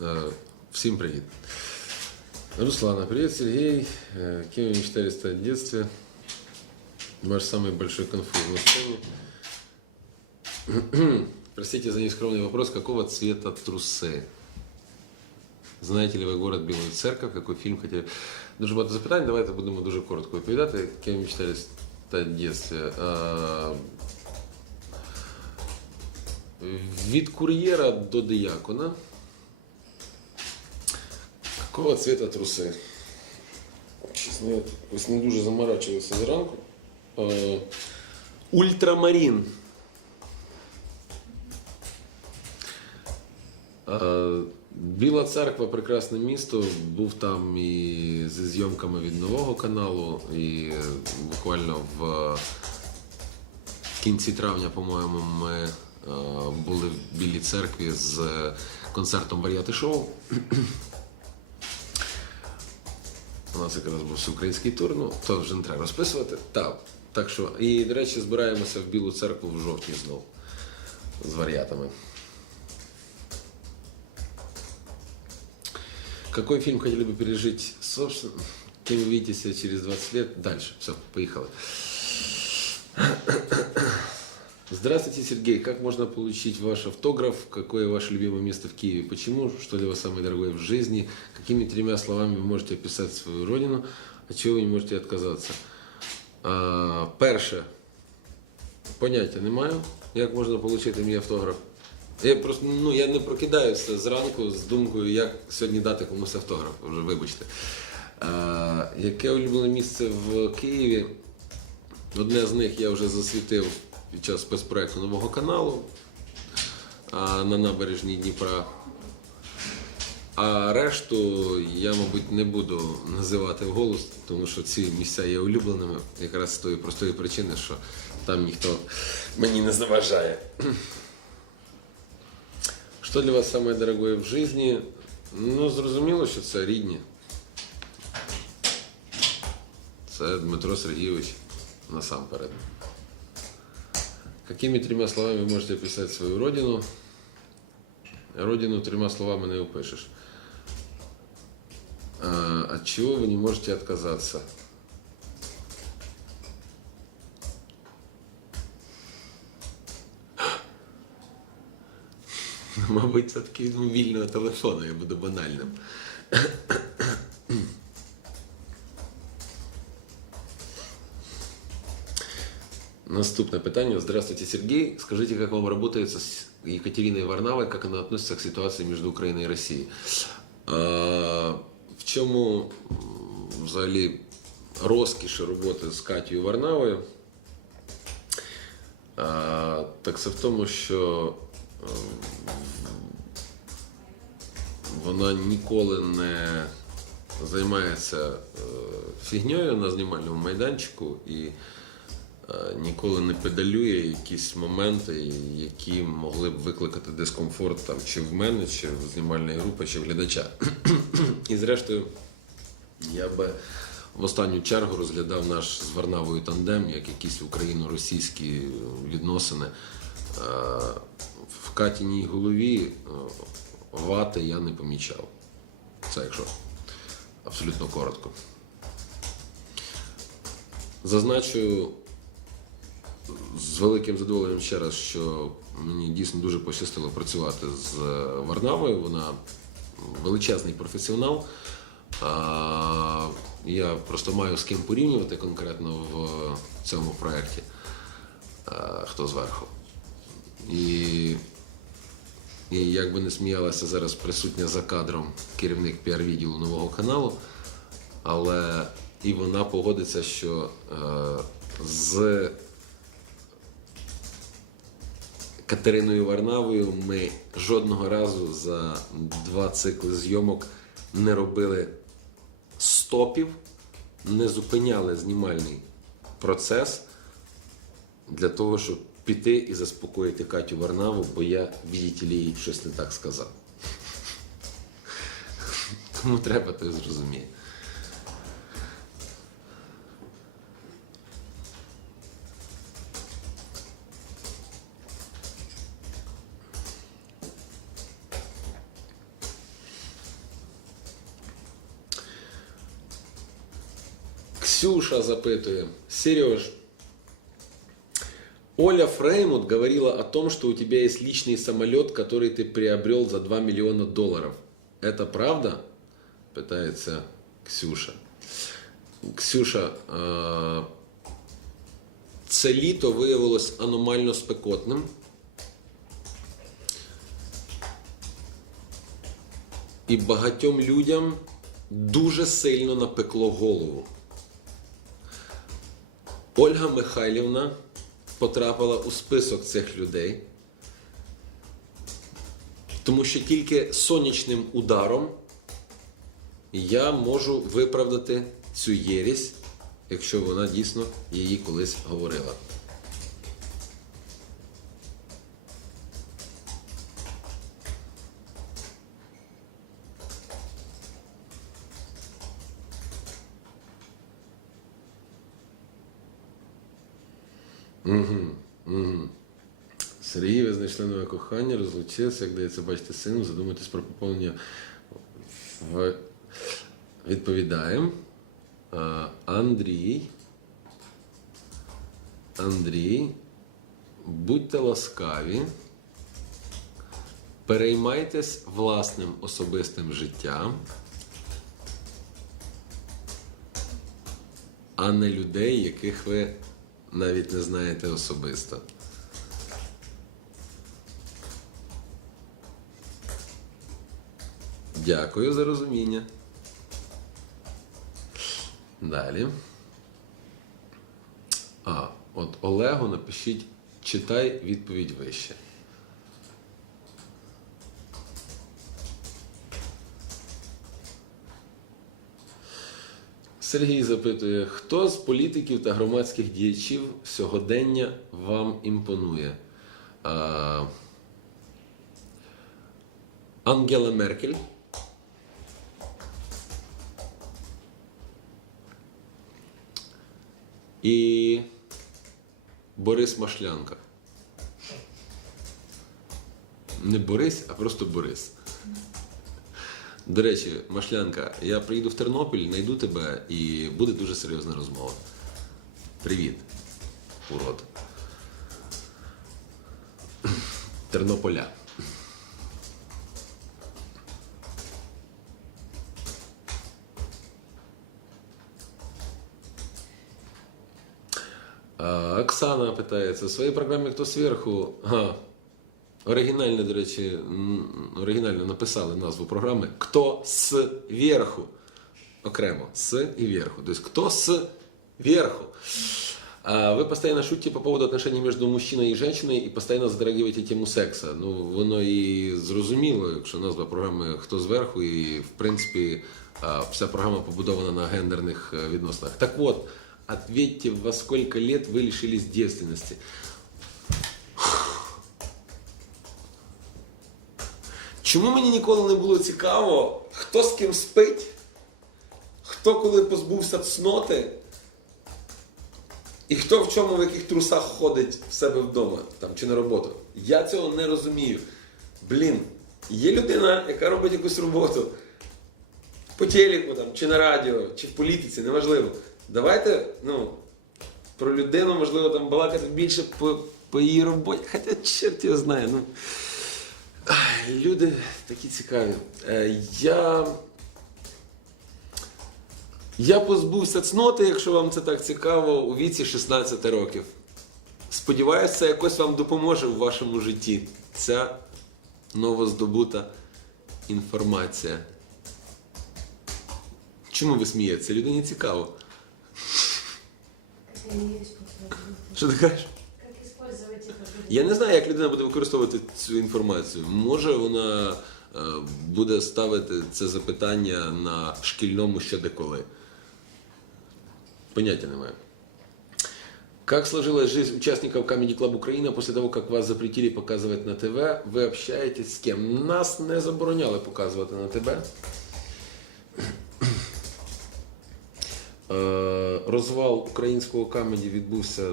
Е, Всім привіт. Руслана, привет, Сергей. Э, Кем вы мечтали стать в детстве? Ваш самый большой конфуз на сцене. Простите за нескромный вопрос. Какого цвета трусы? Знаєте ли ви город Білої Церкви? Який фільм хотіли? Дуже багато запитань. Давайте будемо дуже коротко відповідати. Ким ви мечтали стати в дитинстві? А, Від кур'єра до диякона. Какого цвета труси? Чесно, ось не дуже заморачувався зранку. Е, Ультрамарін. Е, Біла церква прекрасне місто. Був там і зі зйомками від нового каналу, і буквально в кінці травня, по-моєму, ми були в Білій церкві з концертом варіати шоу. У нас якраз був всеукраїнський тур, ну то вже не треба розписувати. Так. Так що, і, до речі, збираємося в Білу церкву в жовтні знову з варіатами. Какой фильм хотели бы пережить собственно? Кем вы видите себя через 20 лет? Дальше. Все, поехали. Здравствуйте, Сергей. Как можно получить ваш автограф? Какое ваше любимое место в Киеве? Почему? Что для вас самое дорогое в жизни? Какими тремя словами вы можете описать свою родину? От чего вы не можете отказаться? А, перше. Поняття не маю. Як можна отримати мій автограф? Я просто ну, я не прокидаюся зранку з думкою, як сьогодні дати комусь автограф, вже вибачте. А, яке улюблене місце в Києві? Одне з них я вже засвітив під час спецпроекту нового каналу на набережній Дніпра. А решту я, мабуть, не буду називати вголос, тому що ці місця є улюбленими якраз з тої простої причини, що там ніхто мені не заважає. Що для вас самое дорогое в житті? Ну, зрозуміло, що це рідні. Це Дмитро Сергійович насамперед. Какими тремя словами вы можете описать свою родину? Родину тремя словами не опишешь. А, от чего вы не можете отказаться? Мабуть, це таки від мобільного телефону, я буду банальним. Наступное питание. Здравствуйте, Сергей. Скажите, как вам работается с Екатериной Варнавой, как она относится к ситуации между Украиной и Россией? А, в чому м, взагалі розкіш роботи з Катією Варнавою? А, так це в тому, що е, вона ніколи не займається е, фігньою на знімальному майданчику і ніколи не педалює якісь моменти, які могли б викликати дискомфорт там, чи в мене, чи в знімальної групи, чи в глядача. І зрештою, я би в останню чергу розглядав наш з Варнавою тандем як якісь україно-російські відносини. Е, В Катіній голові е, вати я не помічав. Це якщо абсолютно коротко. Зазначу з великим задоволенням ще раз, що мені дійсно дуже пощастило працювати з Варнавою. Вона величезний професіонал. Я просто маю з ким порівнювати конкретно в цьому проєкті, хто зверху. І, і як би не сміялася зараз присутня за кадром керівник піар-відділу нового каналу, але і вона погодиться, що е, з Катериною Варнавою ми жодного разу за два цикли зйомок не робили стопів, не зупиняли знімальний процес для того, щоб піти і заспокоїти Катю Варнаву, бо я, ли, їй щось не так сказав. Тому треба, той зрозуміє. Ксюша запытывает. Сереж, Оля Фреймут говорила о том, что у тебя есть личный самолет, который ты приобрел за 2 миллиона долларов. Это правда? Пытается Ксюша. Ксюша, е, це літо виявилось аномально спекотним. І багатьом людям дуже сильно напекло голову. Ольга Михайлівна потрапила у список цих людей, тому що тільки сонячним ударом я можу виправдати цю єрість, якщо вона дійсно її колись говорила. Сергій, ви знайшли нове кохання, розлучилися, як дається бачити сину, задумайтесь про поповнення. В... Відповідаємо. Андрій. Андрій. Будьте ласкаві. Переймайтесь власним особистим життям, а не людей, яких ви навіть не знаєте особисто. Дякую за розуміння. Далі. А, от Олегу напишіть, читай відповідь вище. Сергій запитує, хто з політиків та громадських діячів сьогодення вам імпонує? А, Ангела Меркель. І Борис Машлянка. Не Борис, а просто Борис. До речі, Машлянка, я приїду в Тернопіль, знайду тебе і буде дуже серйозна розмова. Привіт, урод. Тернополя. Оксана питається, в своїй програмі хто зверху. Оригінально, до речі, оригінально написали назву програми Хто зверху. Окремо. С и верху. То есть кто сверху. А Вы постоянно шутите по поводу отношений между мужчиной и женщиной і постоянно затрагиваете тему секса. Ну, воно і зрозуміло, якщо назва програми Хто зверху, і в принципі вся програма побудована на гендерних е, відносинах. Так от, ответьте, во сколько лет вы лишились девственности? Чому мені ніколи не було цікаво, хто з ким спить, хто коли позбувся цноти, і хто в чому в яких трусах ходить в себе вдома там, чи на роботу. Я цього не розумію. Блін, є людина, яка робить якусь роботу по телеку там, чи на радіо, чи в політиці, неважливо. Давайте, ну, про людину, можливо, там балакати більше по, по її роботі. Хоча чорт його знає. Ну. Люди такі цікаві. Е, Я. Я позбувся цноти, якщо вам це так цікаво, у віці 16 років. Сподіваюся, це якось вам допоможе в вашому житті. Ця новоздобута інформація. Чому ви смієтеся? Людині цікаво. Що ти кажеш? Я не знаю, як людина буде використовувати цю інформацію. Може вона е, буде ставити це запитання на шкільному ще деколи. Понятия не маю. Как сложилась жизнь участников Comedy Club Украина после того, как вас запретили показывать на ТВ? Ви общаєтесь з ким? Нас не забороняли показувати на ТВ. Е, Розвал українського камеді відбувся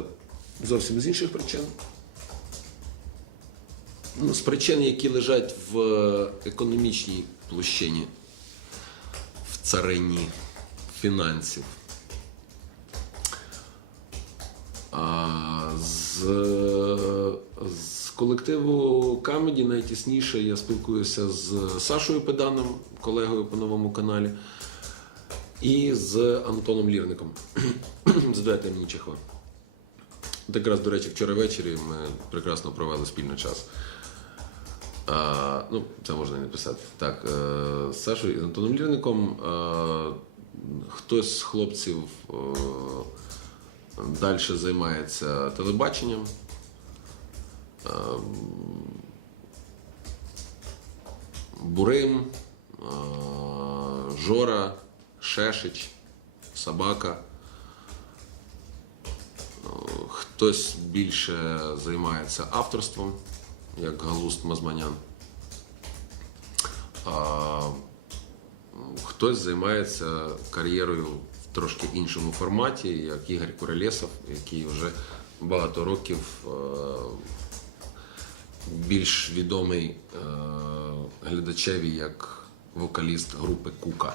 зовсім з інших причин. Ну, з причин, які лежать в економічній площині, в царині фінансів. А з, з колективу Камеді найтісніше я спілкуюся з Сашою Педаном, колегою по новому каналі, і з Антоном Лірником. Задайте мені Чехова. От якраз, до речі, вчора ввечері ми прекрасно провели спільно час. А, ну, це можна і не писати. Так, е, Сашою і з Антоном Лірником. Е, хтось з хлопців е, далі займається телебаченням. Е, Бурим, е, Жора, Шешич, Собака. Е, Хтось більше займається авторством, як Галуст Мазманян. А хтось займається кар'єрою в трошки іншому форматі, як Ігор Курелєсов, який вже багато років е, більш відомий е, глядачеві як вокаліст групи Кука.